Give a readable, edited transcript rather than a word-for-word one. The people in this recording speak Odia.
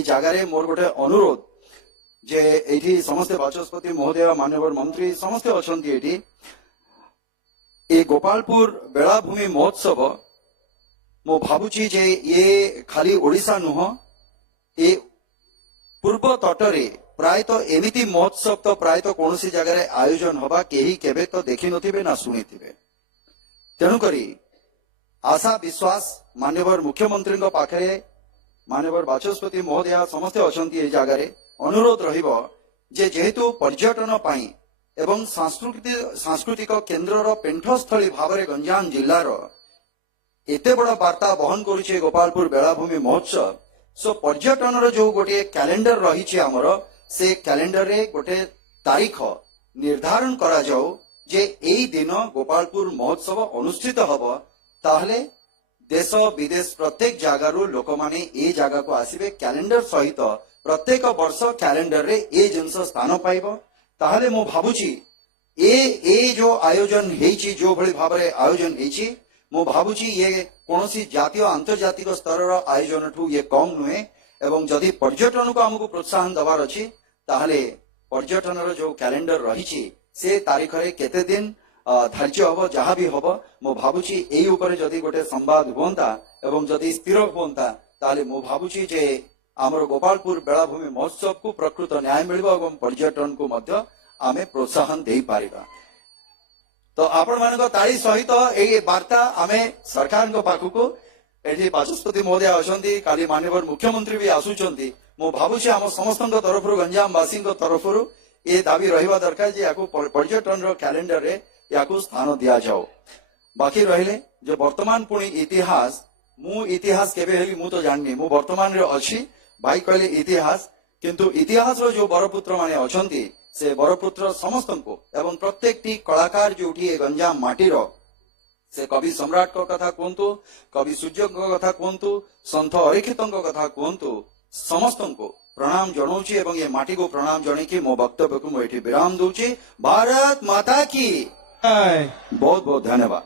এই জায়গায় মোর গোটে অনুরোধ যে এইটি সমস্ত বাচস্পতি মহোদয় মাননীয় মন্ত্রী সমস্ত অছন্তি এটি এই গোপালপুর বেলাভূমি মহোৎসব মু ভাবুছি যে ইয়ে খালি ওড়িশা নুহ এ পূর্ব তটরে প্রায়তଃ এমিতি মহোৎসব তো প্রায়তঃ কୌଣସି ଜାଗାରେ ଆୟୋଜନ ହବା କେହି କେବେ ତ ଦେଖିନଥିବେ ନା ଶୁଣିଥିବେ। ତେଣୁକରି ଆଶା ବିଶ୍ୱାସ ମାନ୍ୟବର ମୁଖ୍ୟମନ୍ତ୍ରୀଙ୍କ ପାଖରେ ମାନ୍ୟବର ବାଚସ୍ପତି ମହୋଦୟ ସମସ୍ତେ ଅଛନ୍ତି ଏହି ଜାଗାରେ ଅନୁରୋଧ ରହିବ ଯେ ଯେହେତୁ ପର୍ଯ୍ୟଟନ ପାଇଁ ଏବଂ ସାଂସ୍କୃତିକ କେନ୍ଦ୍ରର ପେଣ୍ଠସ୍ଥଳୀ ଭାବରେ ଗଞ୍ଜାମ ଜିଲ୍ଲାର ଏତେ ବଡ଼ ବାର୍ତ୍ତା ବହନ କରୁଛି ଗୋପାଳପୁର ବେଳାଭୂମି ମହୋତ୍ସବ ସୋ ପର୍ଯ୍ୟଟନର ଯୋଉ ଗୋଟିଏ କ୍ୟାଲେଣ୍ଡର ରହିଛି ଆମର ସେ କ୍ୟାଲେଣ୍ଡରରେ ଗୋଟେ ତାରିଖ ନିର୍ଦ୍ଧାରଣ କରାଯାଉ ଯେ ଏଇ ଦିନ ଗୋପାଳପୁର ମହୋତ୍ସବ ଅନୁଷ୍ଠିତ ହବ ତାହେଲେ ଦେଶ ବିଦେଶ ପ୍ରତ୍ୟେକ ଜାଗାରୁ ଲୋକମାନେ ଏ ଜାଗାକୁ ଆସିବେ କ୍ୟାଲେଣ୍ଡର ସହିତ ପ୍ରତ୍ୟେକ ବର୍ଷ କ୍ୟାଲେଣ୍ଡରରେ ଏ ଜିନିଷ ସ୍ଥାନ ପାଇବ। ତାହେଲେ ମୁଁ ଭାବୁଛି ଏ ଯୋଉ ଆୟୋଜନ ହେଇଛି ଯୋଉ ଭଳି ଭାବରେ ଆୟୋଜନ ହେଇଛି ମୁଁ ଭାବୁଛି ଇଏ କୌଣସି ଜାତୀୟ ଆନ୍ତର୍ଜାତିକ ସ୍ତରର ଆୟୋଜନଠୁ ଇଏ କମ୍ ନୁହେଁ ଏବଂ ଯଦି ପର୍ଯ୍ୟଟନକୁ ଆମକୁ ପ୍ରୋତ୍ସାହନ ଦେବାର ଅଛି ତାହେଲେ ପର୍ଯ୍ୟଟନର ଯୋଉ କ୍ୟାଲେଣ୍ଡର ରହିଛି ସେ ତାରିଖରେ କେତେ ଦିନ ଧାର୍ଯ୍ୟ ହବ ଯାହା ବି ହବ ମୁଁ ଭାବୁଛି ଏଇ ଉପରେ ଯଦି ଗୋଟେ ସମ୍ବାଦ ହୁଅନ୍ତା ଏବଂ ଯଦି ସ୍ଥିର ହୁଅନ୍ତା ତାହେଲେ ମୁଁ ଭାବୁଛି ଯେ ଆମର ଗୋପାଳପୁର ବେଳାଭୂମି ମହୋତ୍ସବକୁ ପ୍ରକୃତ ନ୍ୟାୟ ମିଳିବ ଏବଂ ପର୍ଯ୍ୟଟନକୁ ମଧ୍ୟ ଆମେ ପ୍ରୋତ୍ସାହନ ଦେଇପାରିବା। ତ ଆପଣମାନଙ୍କ ତାଳି ସହିତ ଏଇ ବାର୍ତ୍ତା ଆମେ ସରକାରଙ୍କ ପାଖକୁ ଏଠି ବାଚସ୍ପତି ମହୋଦୟ ଅଛନ୍ତି କାଲି ମାନ୍ୟବର ମୁଖ୍ୟମନ୍ତ୍ରୀ ବି ଆସୁଛନ୍ତି ମୁଁ ଭାବୁଛି ଆମ ସମସ୍ତଙ୍କ ତରଫରୁ ଗଞ୍ଜାମବାସୀଙ୍କ ତରଫରୁ ଏ ଦାବି ରହିବା ଦରକାର ଯେ ୟାକୁ ପର୍ଯ୍ୟଟନର କ୍ୟାଲେଣ୍ଡରରେ ୟାକୁ ସ୍ଥାନ ଦିଆଯାଉ। ବାକି ରହିଲେ ଯେ ବର୍ତ୍ତମାନ ପୁଣି ଇତିହାସ ମୁଁ ଇତିହାସ କେବେ ହେଲି ମୁଁ ତ ଜାଣିନି ମୁଁ ବର୍ତ୍ତମାନରେ ଅଛି ଭାଇ କହିଲେ ଇତିହାସ କିନ୍ତୁ ଇତିହାସର ଯୋଉ ବରପୁତ୍ର ମାନେ ଅଛନ୍ତି ସେ ବରପୁତ୍ର ସମସ୍ତଙ୍କୁ ଏବଂ ପ୍ରତ୍ୟେକଟି କଳାକାର ଯୋଉଠି ଏ ଗଞ୍ଜାମ ମାଟିର ସେ କବି ସମ୍ରାଟଙ୍କ କଥା କୁହନ୍ତୁ କବି ସୂର୍ଯ୍ୟଙ୍କ କଥା କୁହନ୍ତୁ ସନ୍ଥ ଅରିକ୍ଷିତଙ୍କ କଥା କୁହନ୍ତୁ ସମସ୍ତଙ୍କୁ ପ୍ରଣାମ ଜଣାଉଛି ଏବଂ ଏ ମାଟିକୁ ପ୍ରଣାମ ଜଣେଇକି ମୋ ବକ୍ତବ୍ୟକୁ ମୁଁ ଏଠି ବିରାମ ଦଉଛି। ଭାରତ ମାତା କି ବହୁତ ବହୁତ ଧନ୍ୟବାଦ।